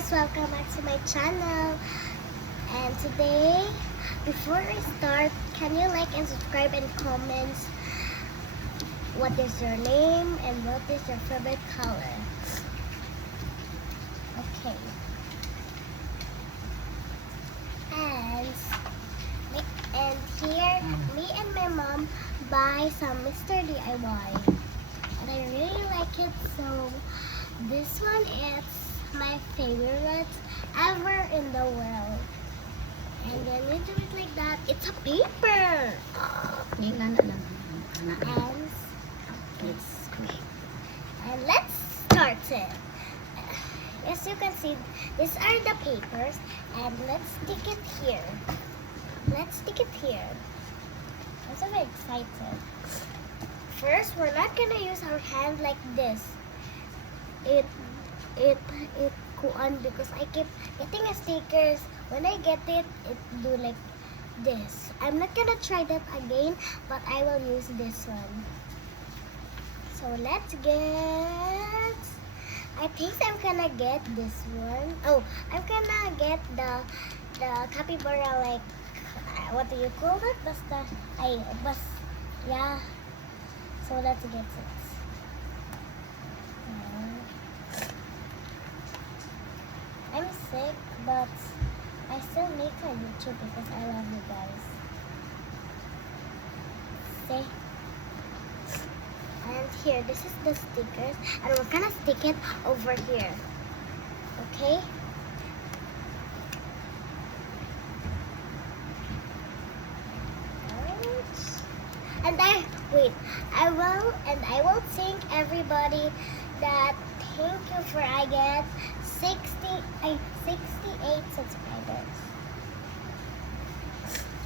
guys, welcome back to my channel. And today, before I start, can you like and subscribe and comment what is your name and what is your favorite color? Okay. And here, me and my mom buy some Mr. DIY. And I really like it, so this one is my favorite ever in the world. And then we do it like that. It's a paper. And let's start it. As you can see, these are the papers, and let's stick it here. Let's stick it here. I'm so very excited. First, we're not gonna use our hand like this. It kuan because I keep getting a stickers. When I get it, it do like this. I'm not gonna try that again, but I will use this one. So let's get. I think I'm gonna get this one. Oh, I'm gonna get the capybara, like what do you call that? Yeah. So let's get it. I'm sick, but I still make a YouTube because I love you guys. See? And here, this is the stickers, and we're gonna stick it over here. Okay? I will thank everybody that thank you for I get 68 subscribers.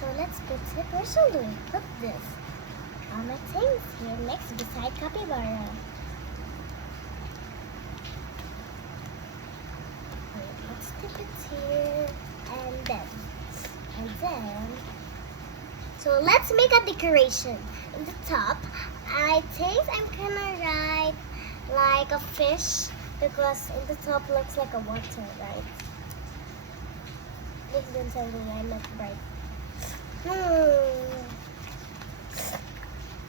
So let's put it. Where shall we put this? My things here next beside capybara. Let's put it here and then. So let's make a decoration. In the top, I think I'm gonna write like a fish because in the top looks like a water, right? This is something I look right.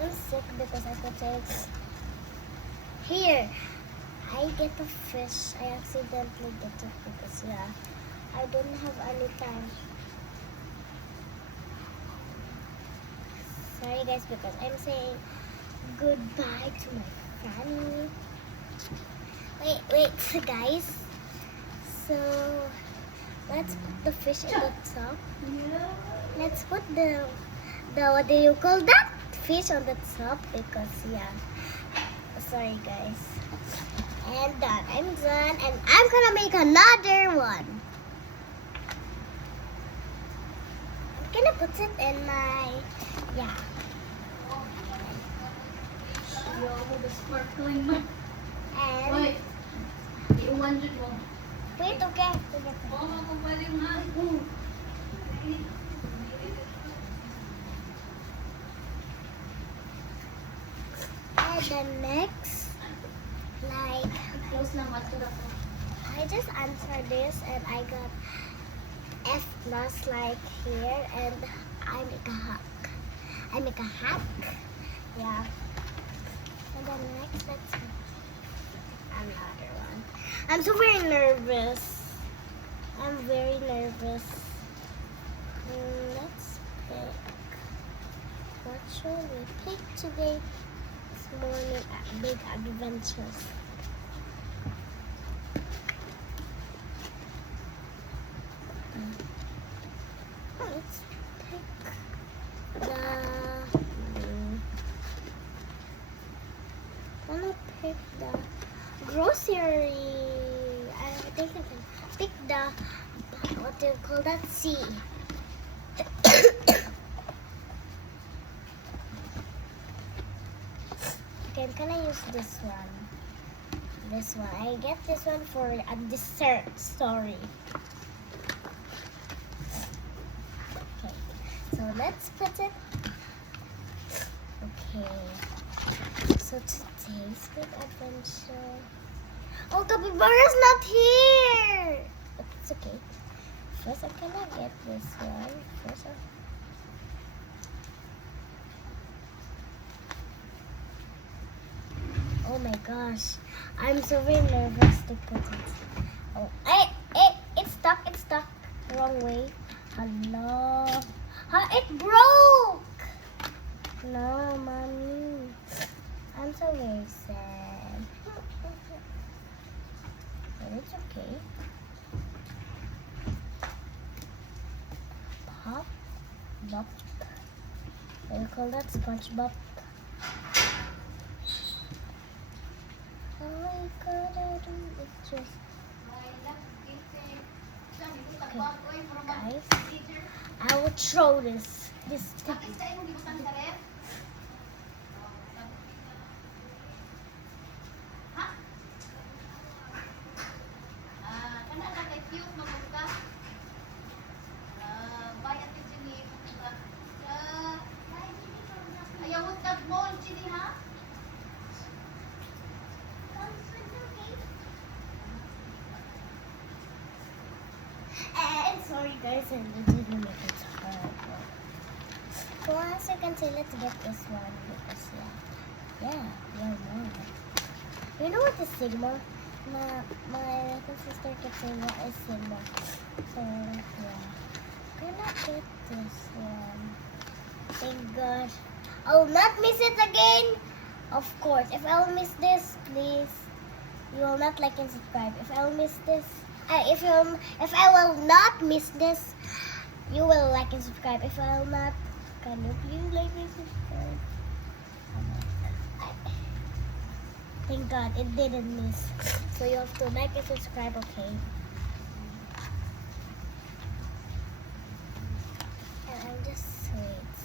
I'm sick because I put it here. I get a fish. I accidentally get it because I didn't have any time. Sorry guys, because I'm saying goodbye to my family. Wait guys. So let's put the fish in the top. Let's put the what do you call that? Fish on the top because sorry guys. And done. I'm done, and I'm gonna make another one. I'm gonna put it in my the sparkling one. And wait, okay. And then next, like, I just answered this and I got F plus like here, and I make a hack. Yeah. And then next, let's do another one. I'm so very nervous. Let's pick. What should we pick today? This morning at Big Adventures. Let's pick the grocery. I think I can pick the what do you call that? C. Okay, I'm gonna use this one. I get this one for a dessert story. Okay, so let's put it. Okay. So today's Big Adventure. Oh, capybara's not here! it's okay. First, I'm gonna get this one. First, oh my gosh, I'm so very nervous to put it. Oh, it's stuck. It's stuck. Wrong way. Hello. It broke. No, mommy. I'm so very sad. But it's okay. Pop, bop. What do you call that? SpongeBob. All I gotta do is just. Okay, guys, I will throw this stick. And sorry guys, I didn't make it hard. So as you can see, let's get this one because yeah, one. You know what is Sigma? My little sister kept saying what is Sigma. So yeah, gonna get this one. Thank gosh, I'll not miss it again. Of course, if I'll miss this, please, you will not like and subscribe. If I'll miss this, if I will not miss this, you will like and subscribe. If I will not, can you please like and subscribe? Thank God it didn't miss. So you have to like and subscribe, okay? And I'm just wait.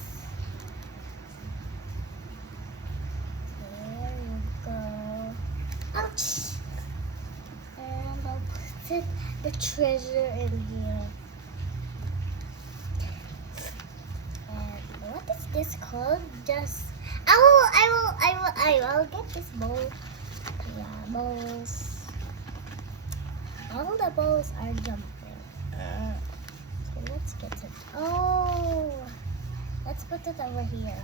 There you go. Ouch! And I'll put the treasure in here. And what is this called? Just I'll get this bowl. Yeah, bowls. All the bowls are jumping. So let's get it. Oh, let's put it over here.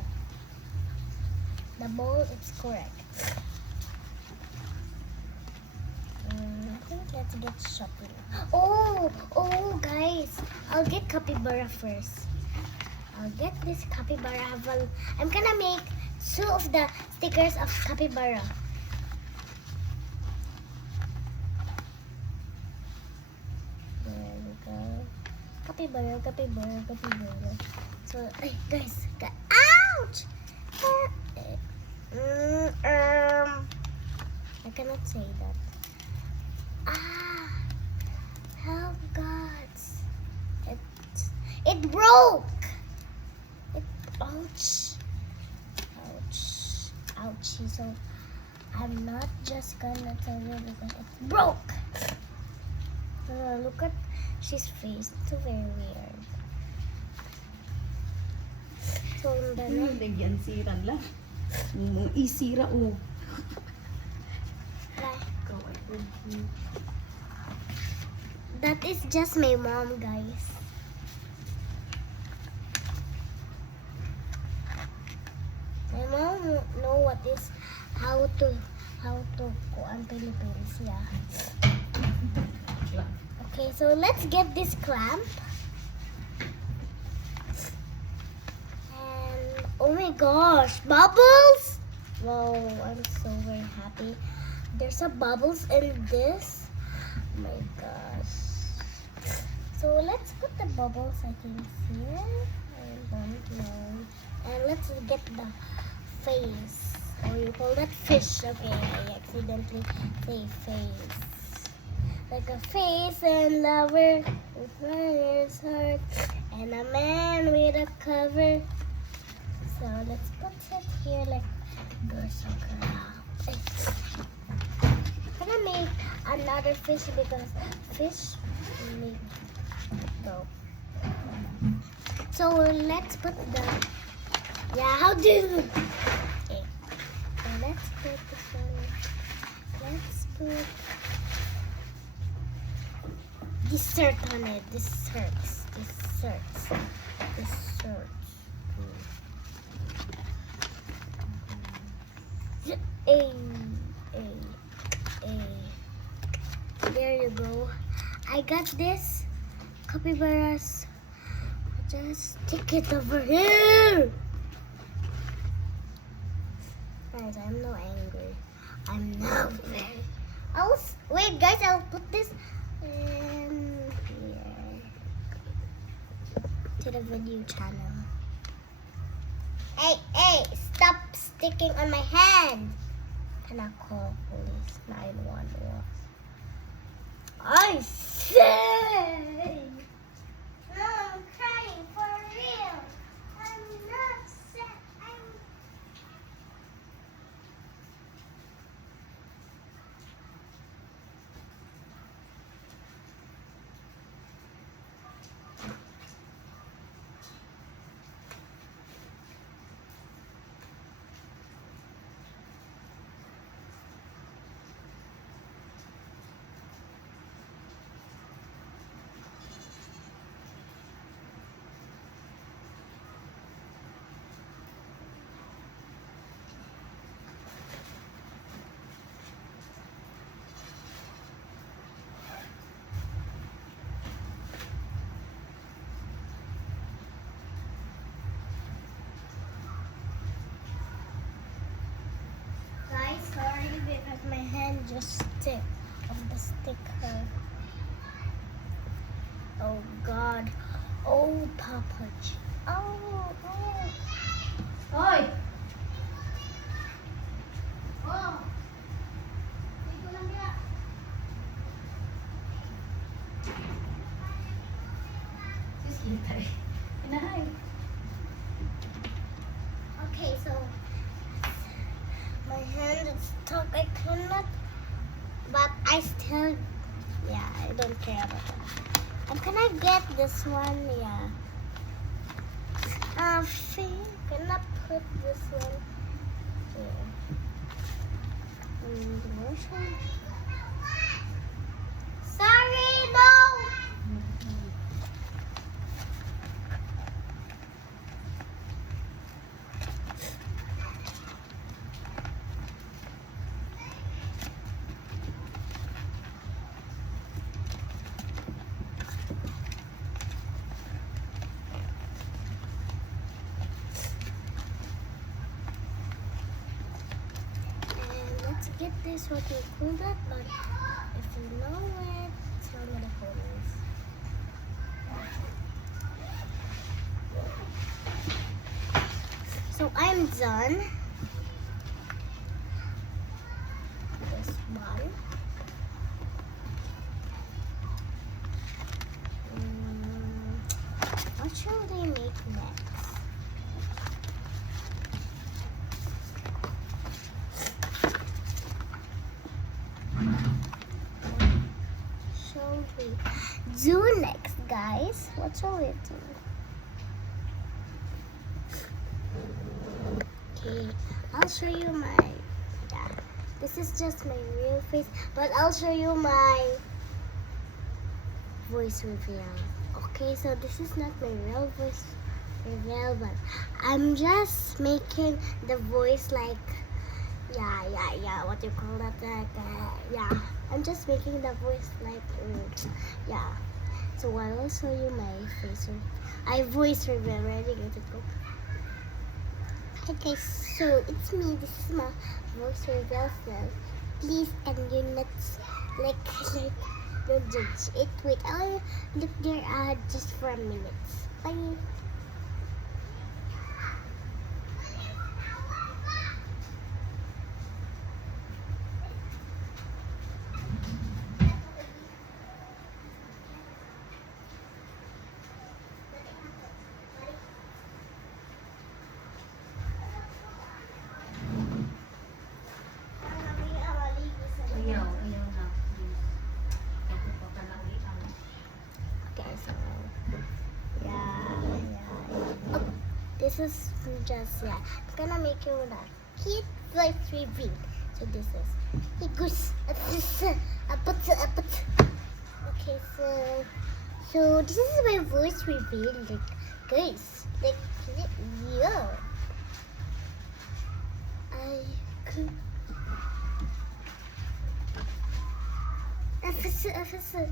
The bowl is correct. I think let's get shopping. Oh, guys, I'll get capybara first. I'll get this capybara. I'm gonna make 2 of the stickers of capybara. There we go. Capybara. So, guys, ouch! I cannot say that. Help, gods! It broke. Ouchie. So I'm not just gonna tell you because it broke. Look at she's face. It's so very weird. So Nagyan siran lang. Isira o. That is just my mom, guys. My mom know what is how to go on Philippines, yeah. Okay, so let's get this clamp. And oh my gosh, bubbles! Wow, I'm so very happy. There's a bubbles in this. Oh my gosh. So let's put the bubbles, I think, here. I don't know. And let's get the face. Or you call that fish. Okay, I accidentally say face. Like a face and lover with mother's heart. And a man with a cover. So let's put it here like girls and girl. I'm gonna make another fish because fish need go. So let's put the how do you okay. So let's put this one. Let's put dessert on it. Desserts. Desserts. Desserts. A. There you go. I got this capybaras. Just stick it over here. Guys, I'm not angry. I'm not very. Wait, guys. I'll put this in here to the video channel. Hey! Stop sticking on my hand. Can I call police 911? I say. No, I'm crying for real. I'm not sad. Guys, sorry because my hand just stick of the sticker. Oh God. Oh Papa. Oh. Hoy! Oh. Dito lang kaya. Sis, hintay. Inahay. Okay, so my hand is stuck. I cannot, but I still, I don't care about that. And can I get this one? Yeah. Can I put this one here? Sorry, no. Let's get this what you call that, but if you know it, tell me the comments. So I'm done. This one. What shall they make next? Do next, guys? What shall we do? Okay, I'll show you my. This is just my real face, but I'll show you my voice reveal. Okay, so this is not my real voice reveal, but I'm just making the voice like. What do you call that? Like, I'm just making the voice like, So I will show you my face. I voice reveal. Ready? Get it, go. Okay, so it's me. This is my voice reveal. So please, and you not don't judge it. Wait, I'll look there just for a minute. Bye. Ayaw na. Ako pa palagi ang... Okay, so Oh, this is just I'm gonna make you a cute voice reveal. So this is okay, so So this is my voice reveal. Like, guys, like, yeah. I could. Officer.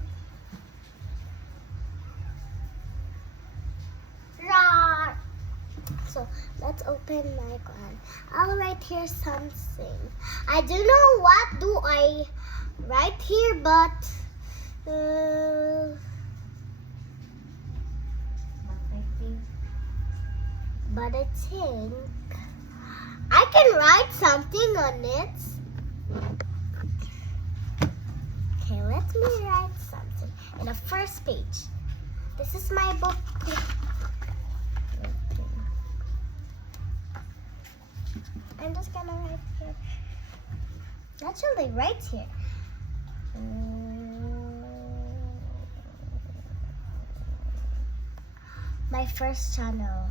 Roar. So let's open my gun. I'll write here something. I don't know what do I write here, but But I think I think I can write something on it. Okay, let me write something in the first page. This is my book. I'm just gonna write here. Actually, right here. My first channel.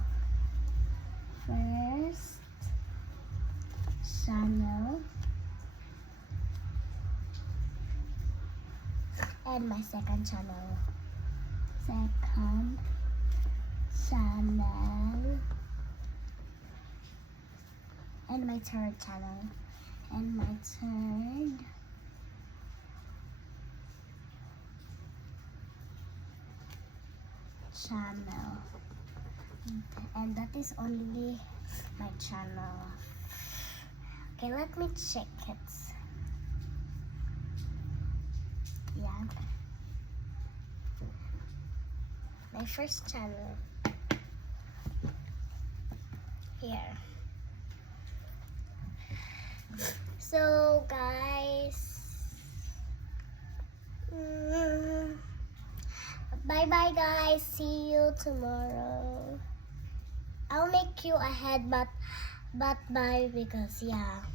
First channel. And my second channel. Second channel. And my third channel. And my third channel. And that is only my channel. Okay, let me check it. Yeah. My first channel. Here. So guys, bye bye guys, see you tomorrow. I'll make you ahead, but bye because yeah.